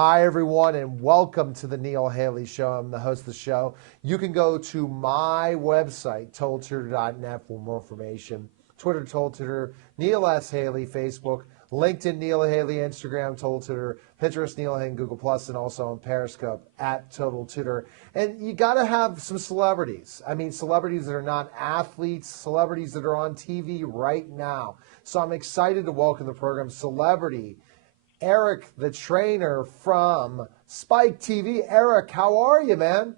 Hi, everyone, and welcome to the Neil Haley Show. I'm the host of the show. You can go to my website, totaltutor.net, for more information. Twitter, Total Tutor, Neil S. Haley, Facebook, LinkedIn, Neil Haley, Instagram, Total Tutor, Pinterest, Neil Haley, Google Plus, and also on Periscope at Total Tutor. And you got to have some celebrities. I mean, celebrities that are not athletes, celebrities that are on TV right now. So I'm excited to welcome the program celebrity Eric, the trainer from Spike TV. Eric, how are you, man?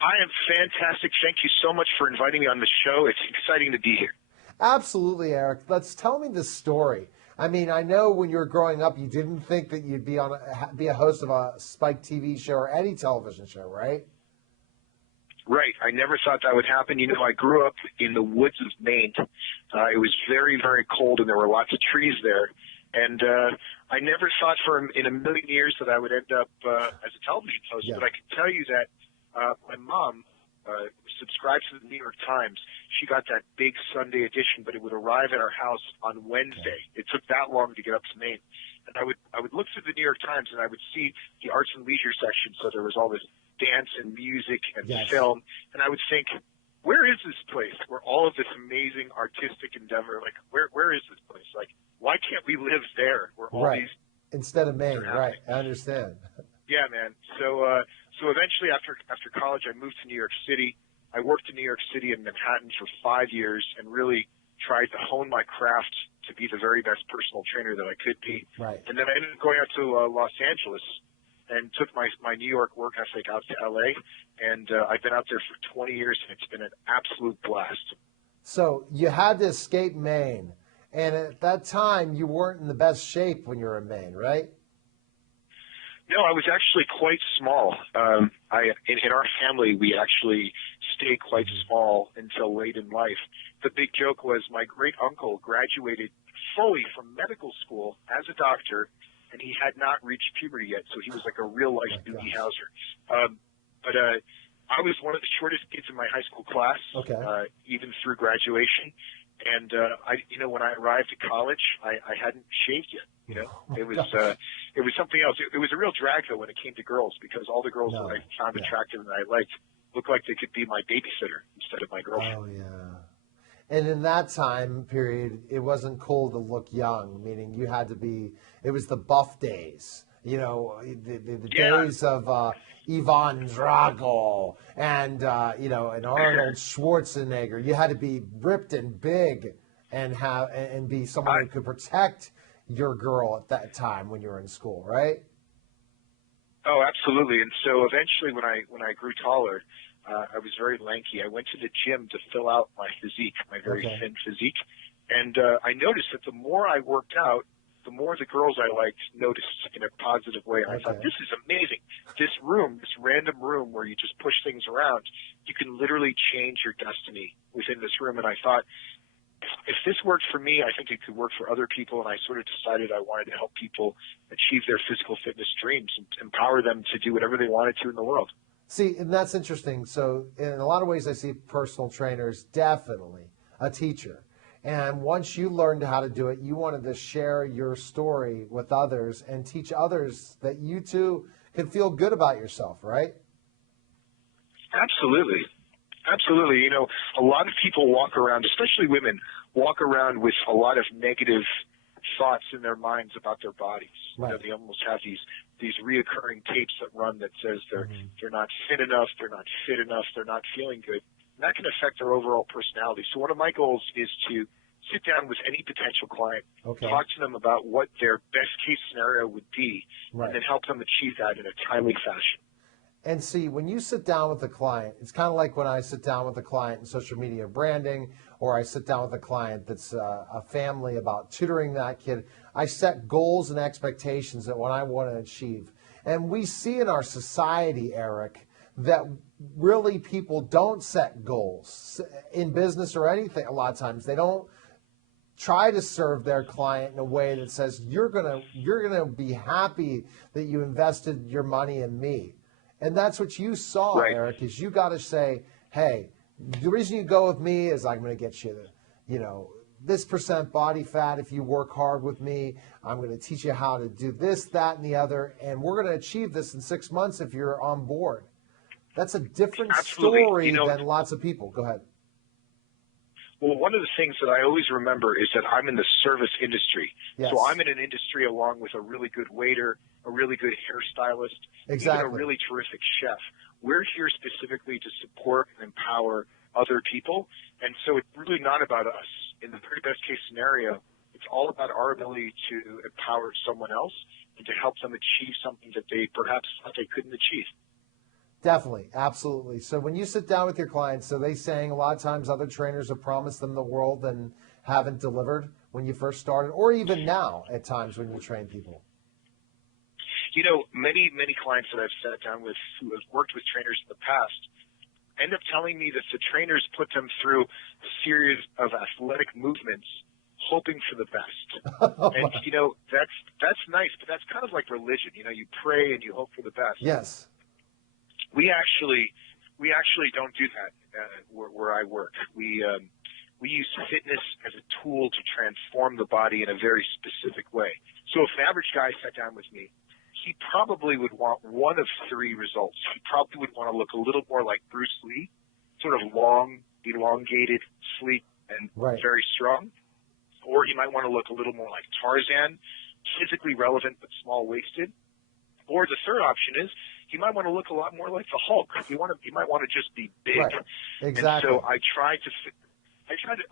I am fantastic. Thank you so much for inviting me on the show. It's exciting to be here. Absolutely, Eric. Let's tell me the story. I mean, I know when you were growing up, you didn't think that you'd be a host of a Spike TV show or any television show, right? Right. I never thought that would happen. You know, I grew up in the woods of Maine. It was very, very cold, and there were lots of trees there. And I never thought in a million years that I would end up as a television host. Yeah. But I can tell you that my mom subscribed to the New York Times. She got that big Sunday edition, but it would arrive at our house on Wednesday. Okay. It took that long to get up to Maine. And I would look through the New York Times, and I would see the arts and leisure section. So there was all this dance and music and Yes. film. And I would think, where is this place where all of this amazing artistic endeavor, like where is this place? Like, why can't we live there where all Right. these Instead of Maine, are right. happening? I understand. Yeah, man. So eventually after college, I moved to New York City. I worked in New York City and Manhattan for 5 years and really tried to hone my craft to be the very best personal trainer that I could be. Right. And then I ended up going out to Los Angeles and took my New York work ethic out to LA. And I've been out there for 20 years, and it's been an absolute blast. So you had to escape Maine. And at that time, you weren't in the best shape when you were in Maine, right? No, I was actually quite small. In our family, we actually stayed quite small until late in life. The big joke was my great uncle graduated fully from medical school as a doctor, and he had not reached puberty yet, so he was like a real life Doogie Howser. But I was one of the shortest kids in my high school class, Okay. even through graduation. And when I arrived at college, I hadn't shaved yet. You know, it was something else. It was a real drag though when it came to girls, because all the girls that I found attractive and I liked looked like they could be my babysitter instead of my girlfriend. Oh, yeah. And in that time period, it wasn't cool to look young, meaning you had to be, it was the buff days, you know, the days of Ivan Drago and, and Arnold Schwarzenegger. You had to be ripped and big and be someone who could protect your girl at that time when you were in school, right? Oh, absolutely. And so eventually when I grew taller, I was very lanky. I went to the gym to fill out my physique, my very thin physique. And I noticed that the more I worked out, the more the girls I liked noticed in a positive way. And I thought, this is amazing. This random room where you just push things around, you can literally change your destiny within this room. And I thought, if this worked for me, I think it could work for other people. And I sort of decided I wanted to help people achieve their physical fitness dreams and empower them to do whatever they wanted to in the world. See, and that's interesting. So in a lot of ways, I see personal trainers definitely a teacher. And once you learned how to do it, you wanted to share your story with others and teach others that you too can feel good about yourself, right? Absolutely. Absolutely. You know, a lot of people walk around, especially women, walk around with a lot of negative thoughts in their minds about their bodies. Right. You know, they almost have these reoccurring tapes that run that says they're not fit enough, they're not fit enough, they're not feeling good. And that can affect their overall personality. So one of my goals is to sit down with any potential client, talk to them about what their best case scenario would be, and then help them achieve that in a timely fashion. And see, when you sit down with a client, it's kind of like when I sit down with a client in social media branding, or I sit down with a client that's a family about tutoring that kid. I set goals and expectations that what I want to achieve. And we see in our society, Eric, that really people don't set goals in business or anything. A lot of times they don't try to serve their client in a way that says you're gonna be happy that you invested your money in me. And that's what you saw, Eric, is you got to say, hey, the reason you go with me is I'm going to get you, this percent body fat if you work hard with me. I'm going to teach you how to do this, that, and the other. And we're going to achieve this in 6 months if you're on board. That's a different Absolutely. story You know, than lots of people. Go ahead. well, one of the things that I always remember is that I'm in the service industry. Yes. So I'm in an industry along with a really good waiter, a really good hairstylist, Exactly. even a really terrific chef. We're here specifically to support and empower other people. And so it's really not about us. In the very best case scenario, it's all about our ability to empower someone else and to help them achieve something that they perhaps thought they couldn't achieve. Definitely, absolutely. So when you sit down with your clients, so they saying a lot of times other trainers have promised them the world and haven't delivered when you first started, or even now at times when you train people? You know, many clients that I've sat down with who have worked with trainers in the past end up telling me that the trainers put them through a series of athletic movements hoping for the best. And, you know, that's nice, but that's kind of like religion. You know, you pray and you hope for the best. Yes. We actually don't do that where I work. We use fitness as a tool to transform the body in a very specific way. So if an average guy sat down with me, he probably would want one of three results. He probably would want to look a little more like Bruce Lee, sort of long, elongated, sleek, and Right. very strong. Or he might want to look a little more like Tarzan, physically relevant but small-waisted. Or the third option is he might want to look a lot more like the Hulk. He might want to just be big. Right. Exactly. And so I try to,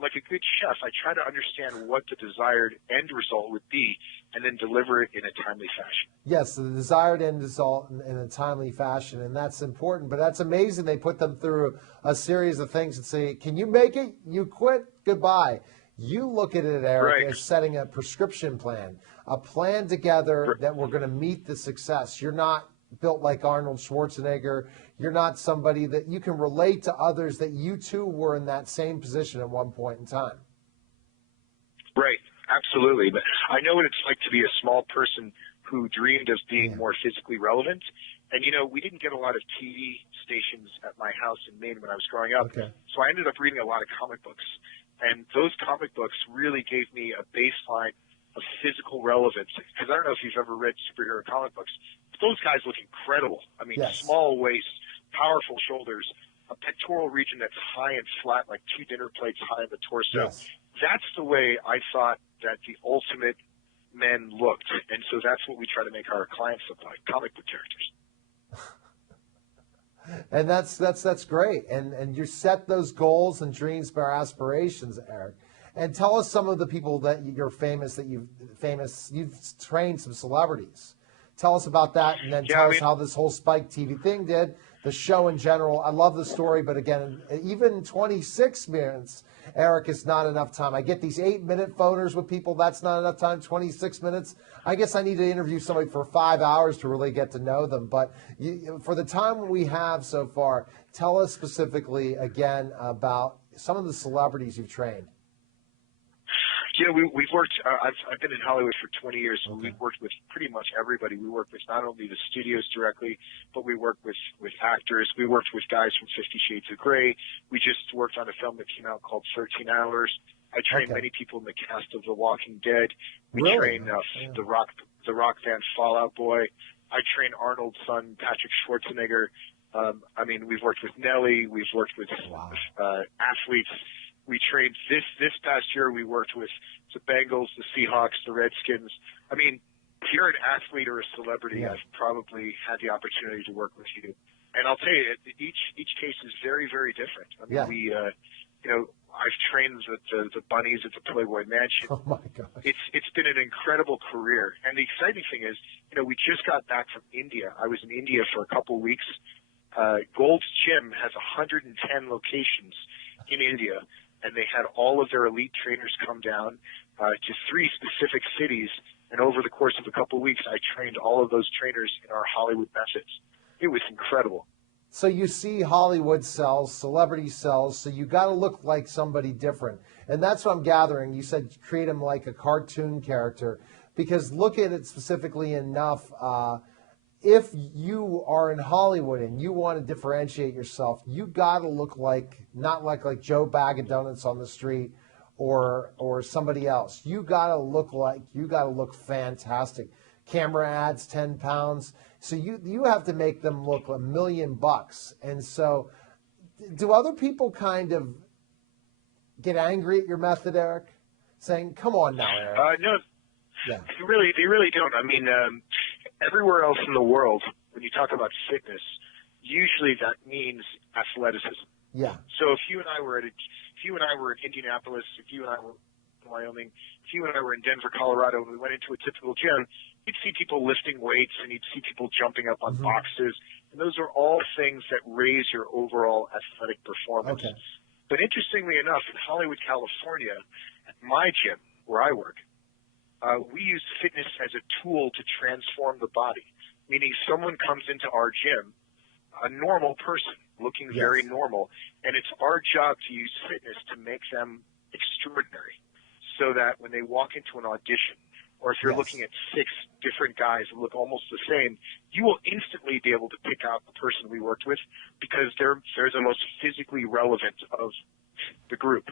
like a good chef, I try to understand what the desired end result would be and then deliver it in a timely fashion. Yes, the desired end result in a timely fashion, and that's important. But that's amazing. They put them through a series of things and say, can you make it? You quit? Goodbye. You look at it, Eric, Right. as setting a prescription plan, a plan together that we're going to meet the success. You're not built like Arnold Schwarzenegger. You're not somebody that you can relate to others that you too were in that same position at one point in time. Right, absolutely. But I know what it's like to be a small person who dreamed of being more physically relevant. And, you know, we didn't get a lot of TV stations at my house in Maine when I was growing up. Okay. So I ended up reading a lot of comic books. And those comic books really gave me a baseline of physical relevance. Because I don't know if you've ever read superhero comic books. But those guys look incredible. I mean, Yes. small waist, powerful shoulders, a pectoral region that's high and flat, like two dinner plates high on the torso. Yes. That's the way I thought that the ultimate men looked. And so that's what we try to make our clients look like, comic book characters. And that's great. And you set those goals and dreams by aspirations, Eric. And tell us some of the people that you're famous, you've trained some celebrities. Tell us about that, and then tell us how this whole Spike TV thing did, the show in general. I love the story, but again, even 26 minutes, Eric, is not enough time. I get these 8-minute phoners with people. That's not enough time. 26 minutes. I guess I need to interview somebody for 5 hours to really get to know them. But for the time we have so far, tell us specifically again about some of the celebrities you've trained. You know, we've worked, I've been in Hollywood for 20 years, so we've worked with pretty much everybody. We work with not only the studios directly, but we work with actors. We worked with guys from 50 Shades of Grey. We just worked on a film that came out called 13 Hours. I trained many people in the cast of The Walking Dead. We trained the rock band Fall Out Boy. I trained Arnold's son, Patrick Schwarzenegger. I mean, we've worked with Nelly. We've worked with athletes. We trained this past year. We worked with the Bengals, the Seahawks, the Redskins. I mean, if you're an athlete or a celebrity, I've probably had the opportunity to work with you. And I'll tell you, each case is very, very different. I mean, we, you know, I've trained the bunnies at the Playboy Mansion. Oh my gosh! It's been an incredible career. And the exciting thing is, you know, we just got back from India. I was in India for a couple of weeks. Gold's Gym has 110 locations in India. And they had all of their elite trainers come down to 3 specific cities. And over the course of a couple of weeks, I trained all of those trainers in our Hollywood methods. It was incredible. So you see Hollywood sells, celebrity sells, so you got to look like somebody different. And that's what I'm gathering. You said create them like a cartoon character. Because look at it specifically enough. If you are in Hollywood and you want to differentiate yourself, you got to look like, not like Joe Bag of Donuts on the street or somebody else. You got to look fantastic. Camera ads, 10 pounds. So you have to make them look $1 million. And so do other people kind of get angry at your method, Eric? Saying, come on now, Eric. No, yeah. they really don't. I mean, everywhere else in the world, when you talk about fitness, usually that means athleticism. Yeah. So if you and I were in Indianapolis, if you and I were in Wyoming, if you and I were in Denver, Colorado, and we went into a typical gym, you'd see people lifting weights and you'd see people jumping up on boxes. And those are all things that raise your overall athletic performance. Okay. But interestingly enough, in Hollywood, California, at my gym where I work, we use fitness as a tool to transform the body, meaning someone comes into our gym, a normal person looking very normal, and it's our job to use fitness to make them extraordinary so that when they walk into an audition, or if you're looking at 6 different guys who look almost the same, you will instantly be able to pick out the person we worked with because they're the most physically relevant of the group.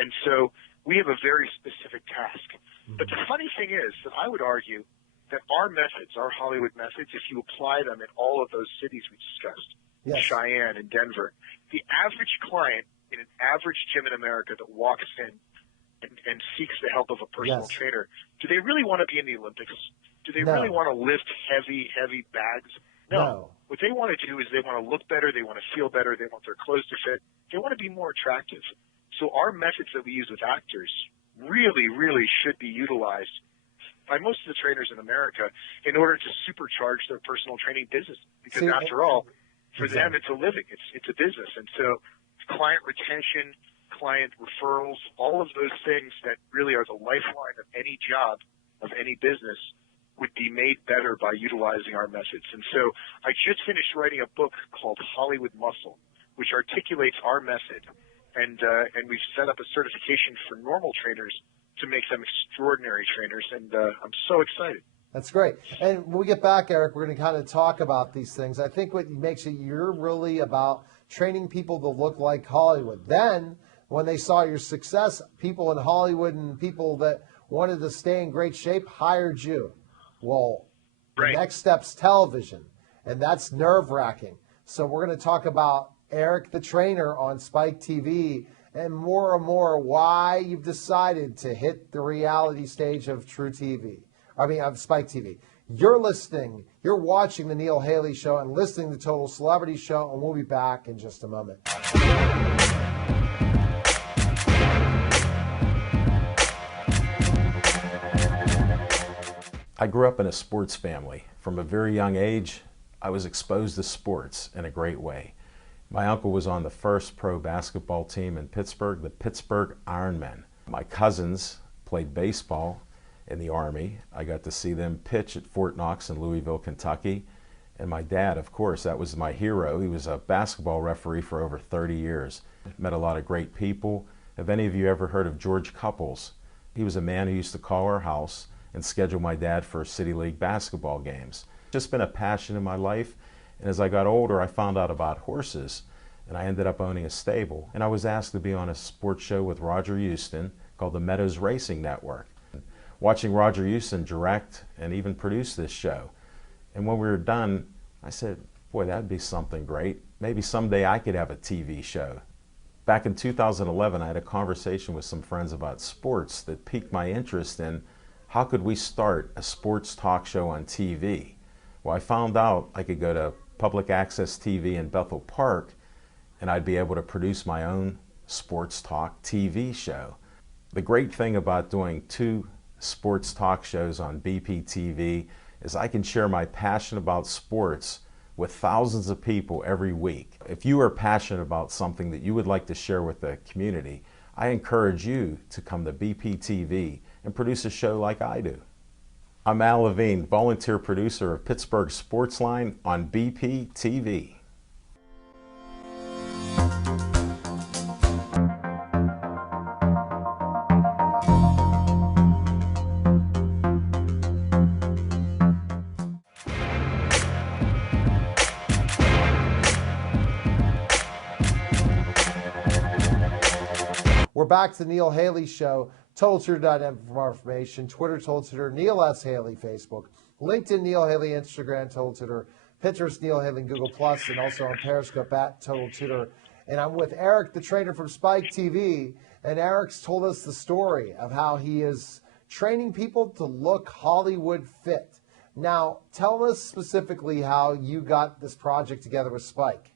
And so we have a very specific task. But the funny thing is that I would argue that our methods, our Hollywood methods, if you apply them in all of those cities we discussed, Cheyenne and Denver, the average client in an average gym in America that walks in and seeks the help of a personal trainer, do they really want to be in the Olympics? Do they really want to lift heavy bags? No. What they want to do is they want to look better, they want to feel better, they want their clothes to fit, they want to be more attractive. So our methods that we use with actors really should be utilized by most of the trainers in America in order to supercharge their personal training business. Because after all, for them, it's a living, it's a business. And so client retention, client referrals, all of those things that really are the lifeline of any job, of any business, would be made better by utilizing our methods. And so I just finished writing a book called Hollywood Muscle, which articulates our method. And we've set up a certification for normal trainers to make them extraordinary trainers. And I'm so excited. That's great. And when we get back, Eric, we're going to kind of talk about these things. I think what makes it, you're really about training people to look like Hollywood. Then, when they saw your success, people in Hollywood and people that wanted to stay in great shape hired you. Well, the next step's television, and that's nerve-wracking. So we're going to talk about Eric the Trainer on Spike TV and more why you've decided to hit the reality stage of of Spike TV. You're watching the Neil Haley Show and listening to Total Celebrity Show, and we'll be back in just a moment. I grew up in a sports family. From a very young age, I was exposed to sports in a great way. My uncle was on the first pro basketball team in Pittsburgh, the Pittsburgh Ironmen. My cousins played baseball in the Army. I got to see them pitch at Fort Knox in Louisville, Kentucky. And my dad, of course, that was my hero. He was a basketball referee for over 30 years. Met a lot of great people. Have any of you ever heard of George Couples? He was a man who used to call our house and schedule my dad for City League basketball games. Just been a passion in my life. And as I got older, I found out about horses, and I ended up owning a stable. And I was asked to be on a sports show with Roger Houston called the Meadows Racing Network. Watching Roger Houston direct and even produce this show. And when we were done, I said, boy, that'd be something great. Maybe someday I could have a TV show. Back in 2011, I had a conversation with some friends about sports that piqued my interest in how could we start a sports talk show on TV. Well, I found out I could go to public access TV in Bethel Park and I'd be able to produce my own sports talk TV show. The great thing about doing 2 sports talk shows on BPTV is I can share my passion about sports with thousands of people every week. If you are passionate about something that you would like to share with the community, I encourage you to come to BPTV and produce a show like I do. I'm Al Levine, volunteer producer of Pittsburgh Sportsline on BPTV. We're back to the Neil Haley Show. TotalTutor.net for more information. Twitter, Total Tutor. Neil S. Haley, Facebook. LinkedIn, Neil Haley, Instagram, Total Tutor. Pinterest, Neil Haley, Google Plus, and also on Periscope at Total Tutor. And I'm with Eric, the trainer from Spike TV. And Eric's told us the story of how he is training people to look Hollywood fit. Now, tell us specifically how you got this project together with Spike.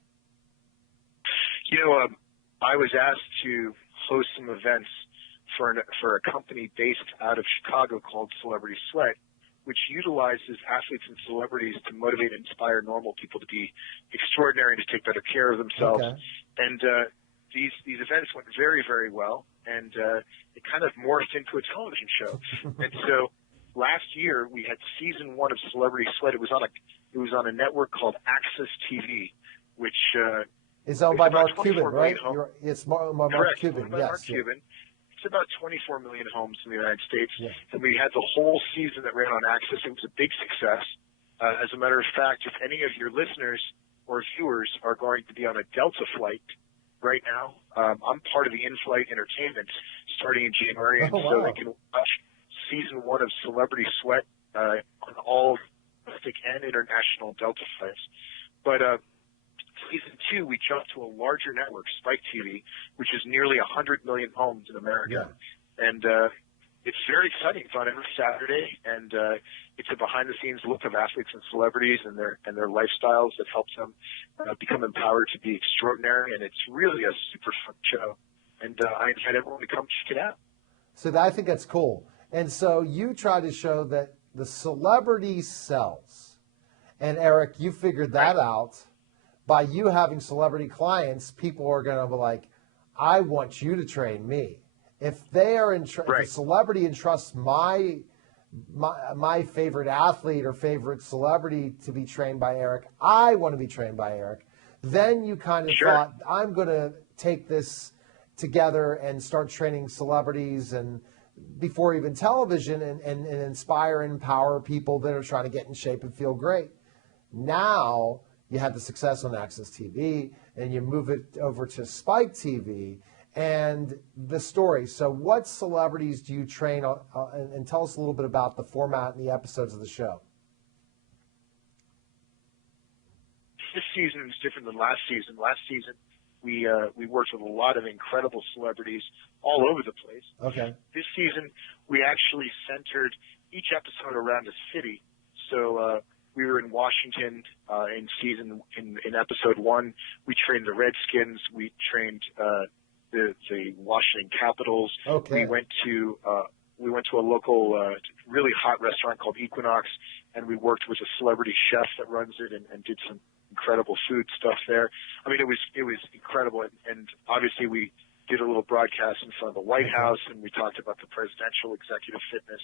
I was asked to host some events for a company based out of Chicago called Celebrity Sweat, which utilizes athletes and celebrities to motivate and inspire normal people to be extraordinary and to take better care of themselves. Okay. And these events went very, very well, and it kind of morphed into a television show. And so last year we had season 1 of Celebrity Sweat. It was on a network called Access TV, which it's owned by Mark 24 Cuban, right? million It's Mark Correct. Cuban, Owned by yes. Mark Cuban. It's about 24 million homes in the United States. Yeah. And we had the whole season that ran on Access. It was a big success. As a matter of fact, if any of your listeners or viewers are going to be on a Delta flight right now, I'm part of the in-flight entertainment starting in January. And so they can watch season 1 of Celebrity Sweat on all domestic and international Delta flights. But season 2, we jumped to a larger network, Spike TV, which is nearly 100 million homes in America. Yeah. And it's very exciting. It's on every Saturday, and it's a behind-the-scenes look of athletes and celebrities and their lifestyles that helps them become empowered to be extraordinary. And it's really a super fun show. And I invite everyone to come check it out. So I think that's cool. And so you try to show that the celebrity sells. And Eric, you figured that out. By you having celebrity clients, people are going to be like, I want you to train me. If they are if a celebrity entrusts my favorite athlete or favorite celebrity to be trained by Eric, I want to be trained by Eric. Then you kind of thought, I'm going to take this together and start training celebrities and before even television and inspire and empower people that are trying to get in shape and feel great. Now you had the success on Access TV, and you move it over to Spike TV, and the story. So what celebrities do you train on, and tell us a little bit about the format and the episodes of the show. This season is different than last season. Last season, we worked with a lot of incredible celebrities all over the place. Okay. This season, we actually centered each episode around a city. So we were in Washington in episode 1. We trained the Redskins. We trained the Washington Capitals. Okay. We went to a local really hot restaurant called Equinox, and we worked with a celebrity chef that runs it and did some incredible food stuff there. I mean, it was incredible, and obviously we did a little broadcast in front of the White House, and we talked about the presidential executive fitness.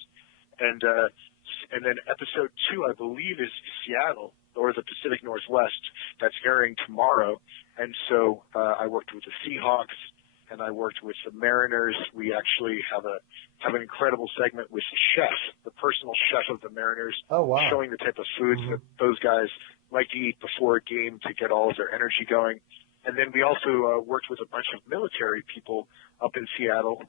And then episode 2, I believe, is Seattle or the Pacific Northwest. That's airing tomorrow. And so I worked with the Seahawks and I worked with the Mariners. We actually have an incredible segment with the chef, the personal chef of the Mariners, showing the type of foods that those guys like to eat before a game to get all of their energy going. And then we also worked with a bunch of military people up in Seattle.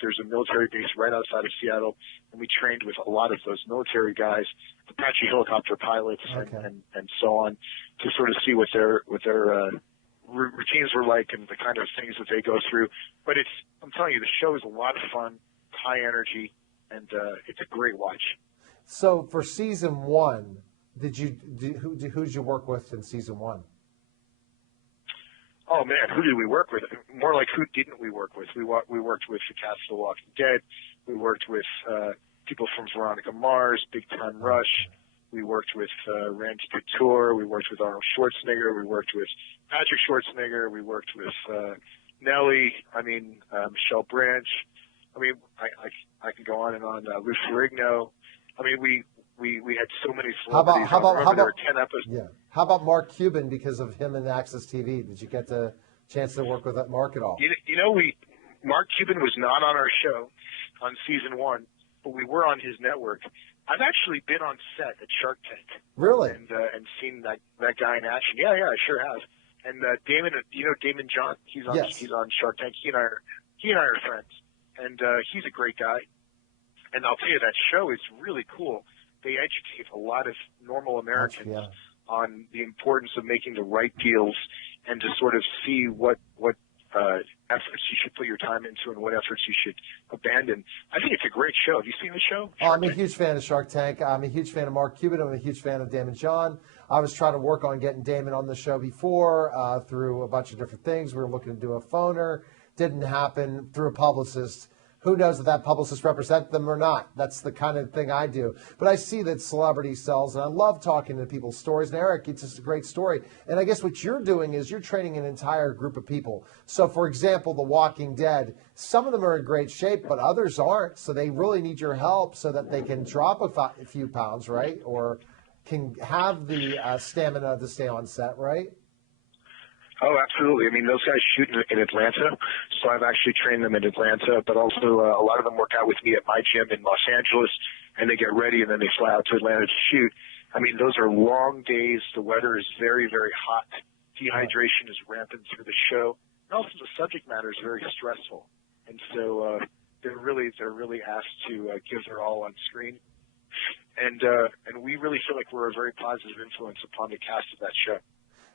There's a military base right outside of Seattle, and we trained with a lot of those military guys, Apache helicopter pilots, and so on, to sort of see what their routines were like and the kind of things that they go through. But I'm telling you, the show is a lot of fun, high energy, and it's a great watch. So for season 1, who did you work with in season 1? Oh man, who did we work with? More like who didn't we work with? We worked with the cast of The Walking Dead. We worked with people from Veronica Mars, Big Time Rush. We worked with Randy Couture. We worked with Arnold Schwarzenegger. We worked with Patrick Schwarzenegger. We worked with Nelly. Michelle Branch. I mean, I can go on and on. Lou Ferrigno. I mean, we had so many celebrities. How about there were 10 episodes. Yeah. How about Mark Cuban because of him and Access TV? Did you get the chance to work with Mark at all? Mark Cuban was not on our show on season 1, but we were on his network. I've actually been on set at Shark Tank. Really? And seen that guy in action. Yeah, I sure have. And Damon John, he's on Shark Tank. He he and I are friends, and he's a great guy. And I'll tell you, that show is really cool. They educate a lot of normal Americans on the importance of making the right deals and to sort of see what efforts you should put your time into and what efforts you should abandon. I think it's a great show. Have you seen the show? I'm a huge fan of Shark Tank. I'm a huge fan of Mark Cuban. I'm a huge fan of Daymond John. I was trying to work on getting Damon on the show before through a bunch of different things. We were looking to do a phoner. Didn't happen. Through a publicist. Who knows if that publicist represents them or not? That's the kind of thing I do. But I see that celebrity sells, and I love talking to people's stories. And Eric, it's just a great story. And I guess what you're doing is you're training an entire group of people. So, for example, The Walking Dead, some of them are in great shape, but others aren't. So they really need your help so that they can drop a few pounds, right? Or can have the stamina to stay on set, right? Oh, absolutely. I mean, those guys shoot in Atlanta, so I've actually trained them in Atlanta, but also a lot of them work out with me at my gym in Los Angeles, and they get ready, and then they fly out to Atlanta to shoot. I mean, those are long days. The weather is very, very hot. Dehydration is rampant through the show. And also the subject matter is very stressful. And so they're really asked to give their all on screen. And we really feel like we're a very positive influence upon the cast of that show.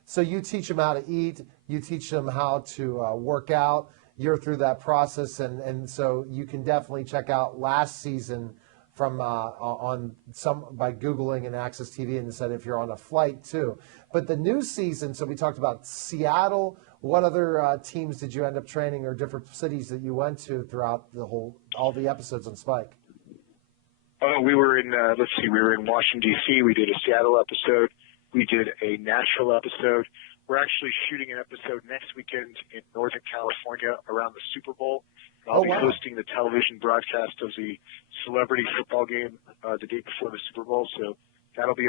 So you teach them how to eat, you teach them how to work out, you're through that process, and so you can definitely check out last season from by Googling and Access TV, and said if you're on a flight too. But the new season, so we talked about Seattle. What other teams did you end up training, or different cities that you went to throughout all the episodes on Spike? Oh, we were in we were in Washington D.C. We did a Seattle episode. We did a Nashville episode. We're actually shooting an episode next weekend in Northern California around the Super Bowl. I'll be hosting the television broadcast of the celebrity football game the day before the Super Bowl. So that'll be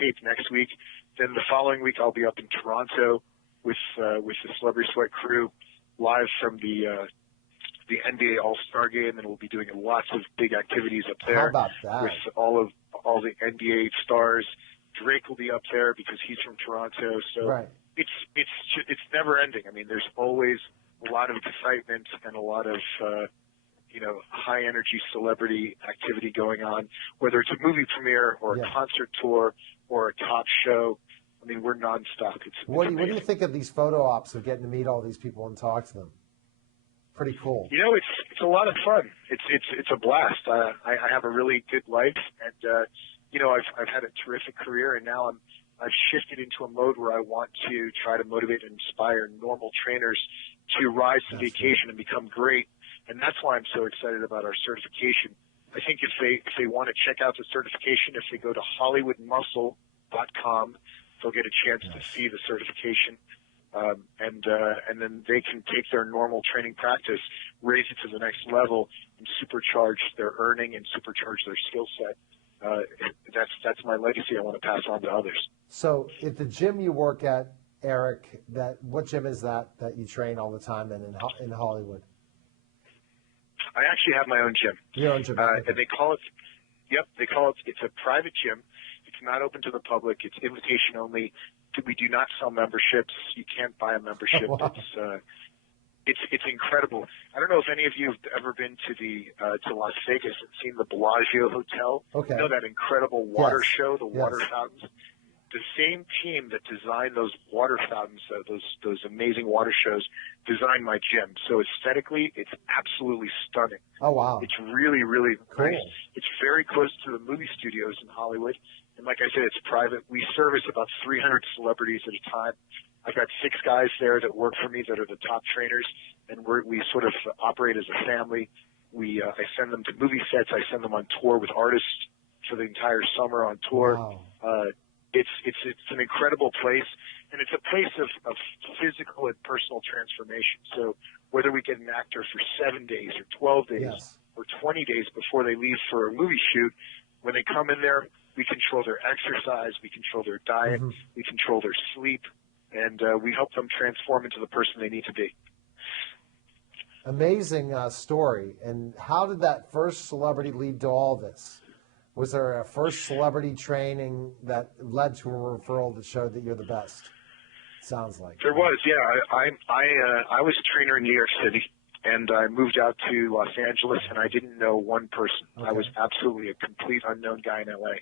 taped next week. Then the following week, I'll be up in Toronto with the Celebrity Sweat crew live from the NBA All-Star game, and we'll be doing lots of big activities up there. How about that? With all the NBA stars. Drake will be up there because he's from Toronto. So it's never ending. I mean, there's always a lot of excitement and a lot of high energy celebrity activity going on, whether it's a movie premiere or a concert tour or a top show. I mean, we're nonstop. What do you think of these photo ops of getting to meet all these people and talk to them? Pretty cool. You know, it's a lot of fun. It's a blast. I have a really good life, and I've had a terrific career, and now I've shifted into a mode where I want to try to motivate and inspire normal trainers to rise to the occasion and become great. And that's why I'm so excited about our certification. I think if they want to check out the certification, if they go to HollywoodMuscle.com, they'll get a chance to see the certification. And then they can take their normal training practice, raise it to the next level, and supercharge their earning and supercharge their skill set. That's my legacy I want to pass on to others. So at the gym you work at, Eric, what gym is that you train all the time in Hollywood? I actually have my own gym. Your own gym. And they call it, it's a private gym. It's not open to the public. It's invitation only. We do not sell memberships. You can't buy a membership. Wow. It's incredible. I don't know if any of you have ever been to Las Vegas and seen the Bellagio Hotel. Okay. You know that incredible water show, the water fountains? The same team that designed those water fountains, those amazing water shows, designed my gym. So aesthetically, it's absolutely stunning. Oh, wow. It's really, really cool. Nice. It's very close to the movie studios in Hollywood. And like I said, it's private. We service about 300 celebrities at a time. I've got 6 guys there that work for me that are the top trainers, and we sort of operate as a family. I send them to movie sets. I send them on tour with artists for the entire summer on tour. Wow. It's an incredible place, and it's a place of physical and personal transformation. So whether we get an actor for 7 days or 12 days or 20 days before they leave for a movie shoot, when they come in there, we control their exercise, we control their diet, we control their sleep, and we help them transform into the person they need to be. Amazing story. And how did that first celebrity lead to all this? Was there a first celebrity training that led to a referral that showed that you're the best? Sounds like. There was, yeah. I was a trainer in New York City, and I moved out to Los Angeles, and I didn't know one person. Okay. I was absolutely a complete unknown guy in LA.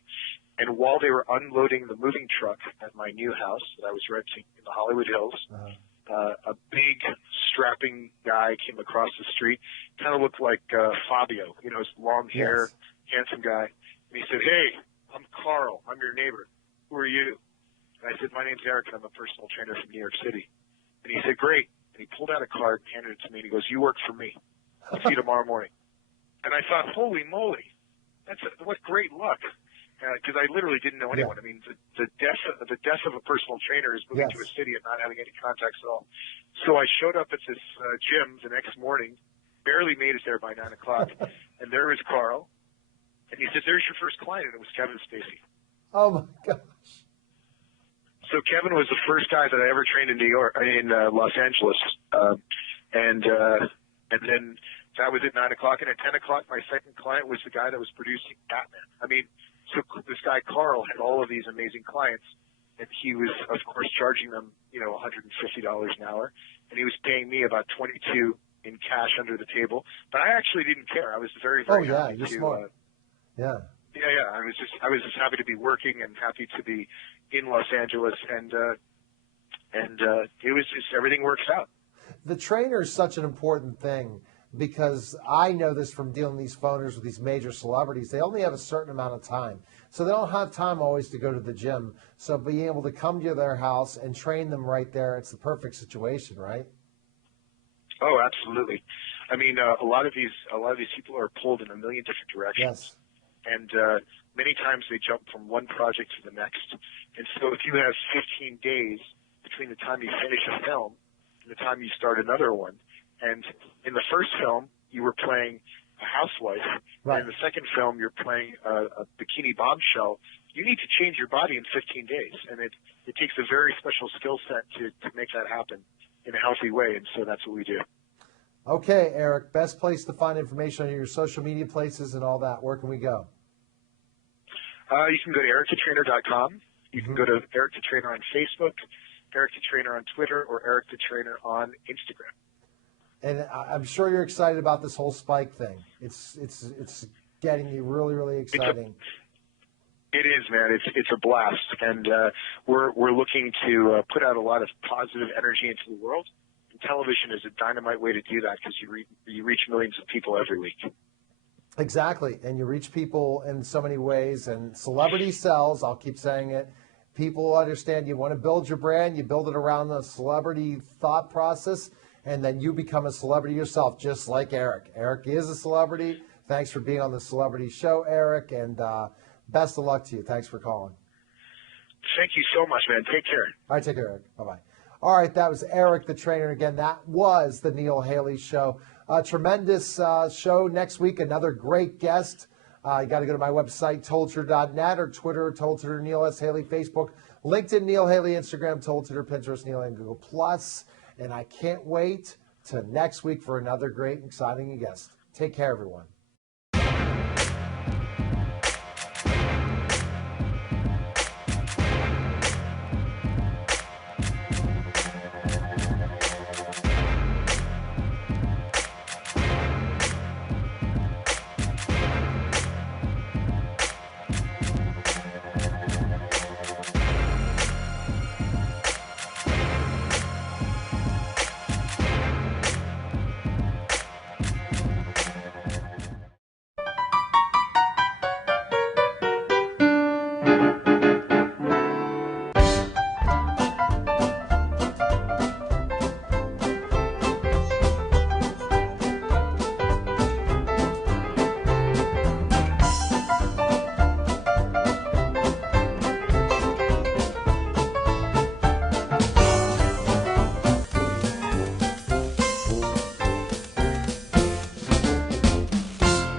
And while they were unloading the moving truck at my new house that I was renting in the Hollywood Hills, a big, strapping guy came across the street, kind of looked like Fabio, you know, his long hair, handsome guy. And he said, "Hey, I'm Carl. I'm your neighbor. Who are you?" And I said, "My name's Eric, and I'm a personal trainer from New York City." And he said, "Great." And he pulled out a card, handed it to me, and he goes, "You work for me. I'll see you tomorrow morning." And I thought, holy moly, what great luck. Because I literally didn't know anyone. I mean, the death of a personal trainer is moving to a city and not having any contacts at all. So I showed up at this gym the next morning, barely made it there by 9 o'clock, and there was Carl. And he said, "There's your first client," and it was Kevin Spacey. Oh, my gosh. So Kevin was the first guy that I ever trained in Los Angeles. And then that was at 9 o'clock. And at 10 o'clock, my second client was the guy that was producing Batman. I mean, so this guy, Carl, had all of these amazing clients, and he was, of course, charging them, you know, $150 an hour, and he was paying me about $22 in cash under the table. But I actually didn't care. I was very, very happy you're to. smart. Yeah. I was just happy to be working and happy to be in Los Angeles, and it was just everything works out. The trainer is such an important thing. Because I know this from dealing with these phoners with these major celebrities, they only have a certain amount of time. So they don't have time always to go to the gym. So being able to come to their house and train them right there, it's the perfect situation, right? Oh, absolutely. I mean, a lot of these people are pulled in a million different directions. Yes. And many times they jump from one project to the next. And so if you have 15 days between the time you finish a film and the time you start another one, and in the first film, you were playing a housewife. Right. And in the second film, you're playing a bikini bombshell. You need to change your body in 15 days. And it takes a very special skill set to make that happen in a healthy way. And so that's what we do. Okay, Eric, best place to find information on your social media places and all that. Where can we go? You can go to ericthetrainer.com. You can go to Eric the Trainer on Facebook, Eric the Trainer on Twitter, or Eric the Trainer on Instagram. And I'm sure you're excited about this whole spike thing. It's getting you really, really exciting. It is, man. It's a blast, and we're looking to put out a lot of positive energy into the world. And television is a dynamite way to do that because you reach millions of people every week. Exactly, and you reach people in so many ways. And celebrity sells. I'll keep saying it. People understand you want to build your brand. You build it around the celebrity thought process. And then you become a celebrity yourself, just like Eric. Eric is a celebrity. Thanks for being on the Celebrity Show, Eric, and best of luck to you. Thanks for calling. Thank you so much, man. Take care. All right, take care, Eric. Bye-bye. All right, that was Eric the Trainer. Again, that was the Neil Haley Show. A tremendous show next week. Another great guest. You got to go to my website, toldtutor.net, or Twitter, Toldtutor, Neil S. Haley, Facebook, LinkedIn, Neil Haley, Instagram, Toldtutor, Pinterest, Neil, and Google+. And I can't wait to next week for another great and exciting guest. Take care, everyone.